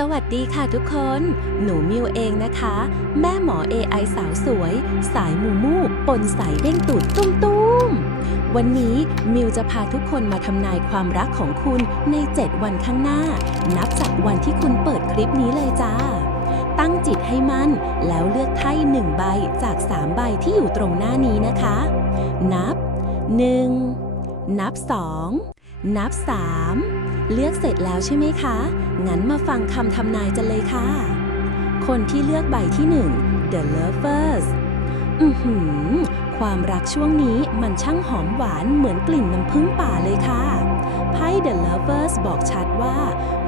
สวัสดีค่ะทุกคน หนูมิวเองนะคะ แม่หมอ AI สาวสวย สายมูมูปนสายเด้งตูดตุ้มตุ้มๆวันนี้มิวจะพาทุกคนมาทำนายความรักของคุณใน 7 วันข้างหน้า นับจากวันที่คุณเปิดคลิปนี้เลยจ้า ตั้งจิตให้มั่นแล้วเลือกไพ่หนึ่งใบจาก 3 ใบที่อยู่ตรงหน้านี้นะคะ นับ 1 นับ 2 นับ 3 เลือกเสร็จแล้วใช่ไหมคะ งั้นมาฟังคำทำนายกันเลยค่ะ คนที่เลือกใบที่ 1 The Lovers อือหือ ความรักช่วงนี้มันช่างหอมหวานเหมือนกลิ่นน้ำผึ้งป่าเลยค่ะ ไพ่ The Lovers บอกชัดว่า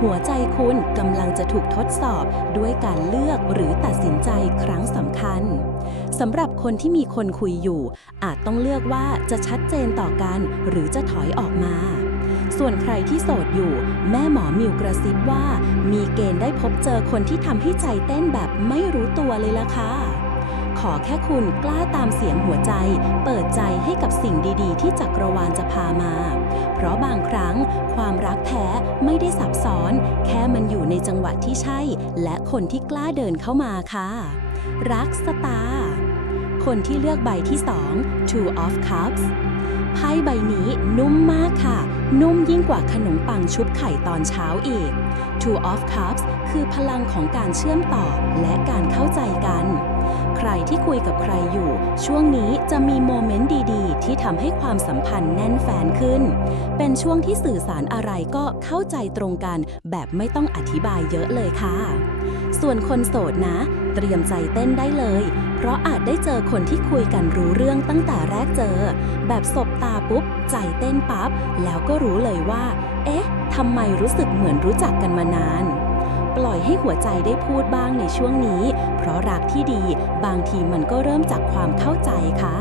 หัวใจคุณกำลังจะถูกทดสอบด้วยการเลือกหรือตัดสินใจครั้งสำคัญสำหรับคนที่มีคนคุยอยู่ อาจต้องเลือกว่าจะชัดเจนต่อกันหรือจะถอยออกมา ส่วนใครที่โสดอยู่ แม่หมอมิวกระซิบว่า มีเกณฑ์ได้พบเจอคนที่ทำให้ใจเต้นแบบไม่รู้ตัวเลยล่ะค่ะ ขอแค่คุณกล้าตามเสียงหัวใจ เปิดใจให้กับสิ่งดีๆ ที่จักรวาลจะพามา เพราะบางครั้งความรักแท้ไม่ได้ซับซ้อน แค่มันอยู่ในจังหวะที่ใช่ และคนที่กล้าเดินเข้ามาค่ะ รักสตาร์คนที่เลือกใบที่ 2 Two of Cups ไพ่ใบนี้นุ่มมากค่ะ นุ่มยิ่งกว่าขนมปังชุบไข่ตอนเช้าอีก Two of Cups คือพลังของการเชื่อมต่อและการเข้าใจกัน ใครที่คุยกับใครอยู่ ช่วงนี้จะมีโมเมนต์ดีๆ ที่ทำให้ความสัมพันธ์แน่นแฟนขึ้น เป็นช่วงที่สื่อสารอะไรก็เข้าใจตรงกัน แบบไม่ต้องอธิบายเยอะเลยค่ะ ส่วนคนโสดนะ เตรียมใจเต้นได้เลย เพราะอาจได้เจอคนที่คุยกันรู้เรื่องตั้งแต่แรกเจอ แบบสบตาปุ๊บ ใจเต้นปั๊บ แล้วก็รู้เลยว่า เอ๊ะทำไมรู้สึกเหมือนรู้จักกันมานาน ปล่อยให้หัวใจได้พูดบ้างในช่วงนี้ เพราะรักที่ดี บางทีมันก็เริ่มจากความเข้าใจค่ะ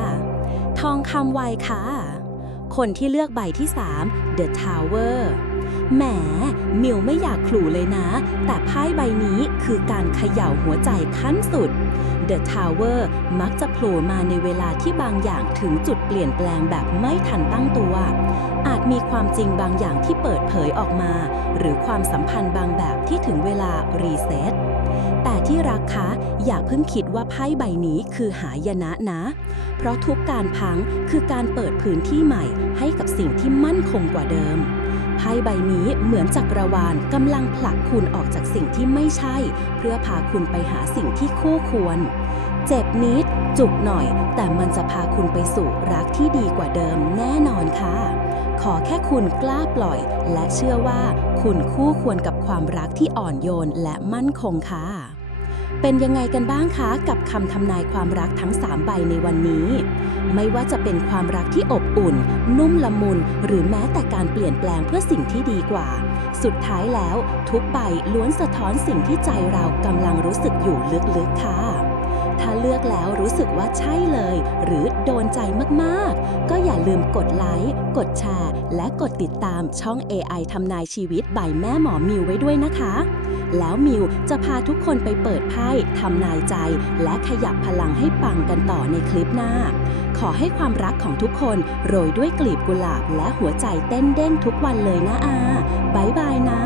ทองคำไวค่ะ คนที่เลือกใบที่ 3 The Tower แหมมิวไม่อยากขู่เลยนะ แต่ไพ่ใบนี้คือการเขย่าหัวใจขั้นสุด The Tower มักจะโผล่มาในเวลาที่บางอย่างถึงจุดเปลี่ยนแปลงแบบไม่ทันตั้งตัว อาจมีความจริงบางอย่างที่เปิดเผยออกมา หรือความสัมพันธ์บางแบบที่ถึงเวลารีเซ็ตแต่ที่รักคะอย่าเพิ่งคิดว่าไพ่ใบนี้คือหายนะนะ เพราะทุกการพังคือการเปิดพื้นที่ใหม่ให้กับสิ่งที่มั่นคงกว่าเดิม ไพ่ใบนี้เหมือนจักรวาลกำลังผลักคุณออกจากสิ่งที่ไม่ใช่ เพื่อพาคุณไปหาสิ่งที่คู่ควร เจ็บนิด จุกหน่อย แต่มันจะพาคุณไปสู่รักที่ดีกว่าเดิมแน่นอนค่ะ ขอแค่คุณกล้าปล่อย และเชื่อว่าคุณคู่ควรกับความรักที่อ่อนโยนและมั่นคงค่ะ เป็นยังไงกันบ้างคะกับคำทำนายความรักทั้ง 3 ใบในวันนี้ ไม่ว่าจะเป็นความรักที่อบอุ่น นุ่มละมุน หรือแม้แต่การเปลี่ยนแปลงเพื่อสิ่งที่ดีกว่า สุดท้ายแล้ว ทุกใบล้วนสะท้อนสิ่งที่ใจเรากำลังรู้สึกอยู่ลึกๆค่ะ ถ้าเลือกแล้วรู้สึกว่าใช่เลย หรือโดนใจมากๆ ก็อย่าลืมกดไลค์ กดแชร์ และกดติดตามช่อง AI ทำนายชีวิตใบแม่หมอมิวไว้ด้วยนะคะ แล้วมิวจะพาทุกคนไปเปิดไพ่ทำนายใจ และขยับพลังให้ปังกันต่อในคลิปหน้า ขอให้ความรักของทุกคนโรยด้วยกลีบกุหลาบและหัวใจเต้นเด้งทุกวันเลยนะอาบายบายนะ